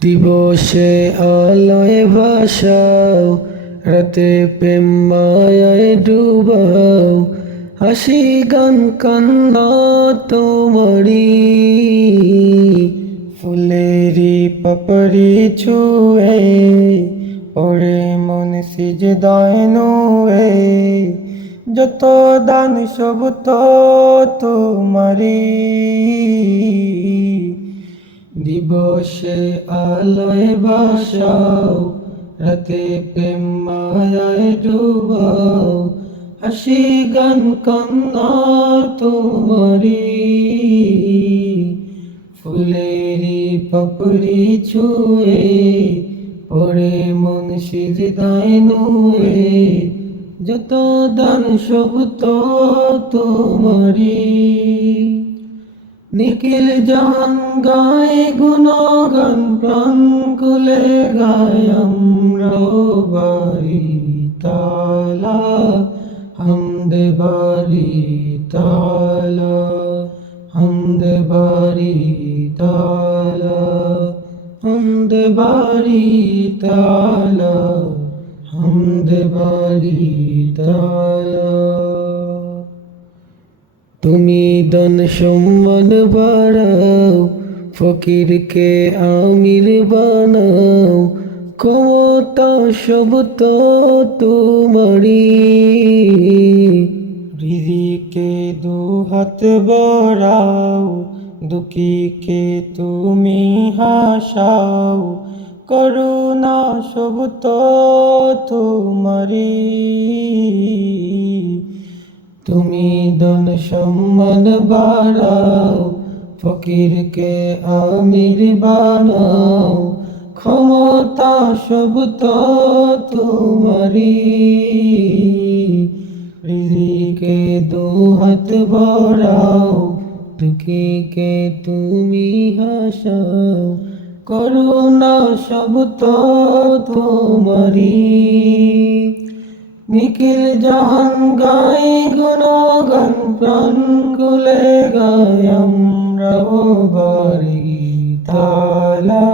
দিবসে আলোয় ভাসাও, রাতে প্রেম মায়ায় ডুবাও, হাসি গান কান্না তোমারি, ফুলেরি পাপড়ি ছুঁয়ে ওরে মন সিজদায় নুয়ে, যত দান সব তো তোমারি। দিবসে আলোয় ভাসাও, রাতে প্রেম মায়ায় ডুবাও, হাসি গান কান্না তোমারি, ফুলেরি পাপড়ি ছুঁয়ে পড়ে মন সিজদায় নুয়ে, যত দান সব তো তোমারি। নিখিল জাহান গায়ে গুণগান, প্রাণ খুলে গায় আমরাও বাড়ি তালা, হামদ বাড়ি তালা, হামদ বাড়ি তালা, হামদ বাড়ি তালা, হামদ বাড়ি তালা। তুমি দান সম্মান বাড়াও, ফকিরকে আমির বানাও, ক্ষমতা সব তো তোমারি, রিজিকে দু হাত বাড়াও, দুঃখীকে তুমি হাসাও, করুণা সব তো তোমারি। তুমি দান সম্মান বাড়াও, ফকিরকে আমির বানাও, ক্ষমতা সব তো তোমারি, রিজিকে দু হাত বাড়াও, দুঃখীকে তুমি হাসাও, করুণা সব তো তোমারি। নিখিল জাহান গায়ে গুণগান, প্রাণ খুলে গায় আমরাও বাড়ি তালা,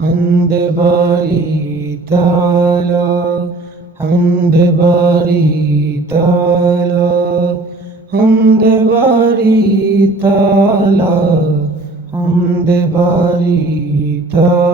হামদ বাড়ি তালা, হামদ বাড়ি তালা, হামদ বাড়ি তালা, হামদ বাড়ি তালা।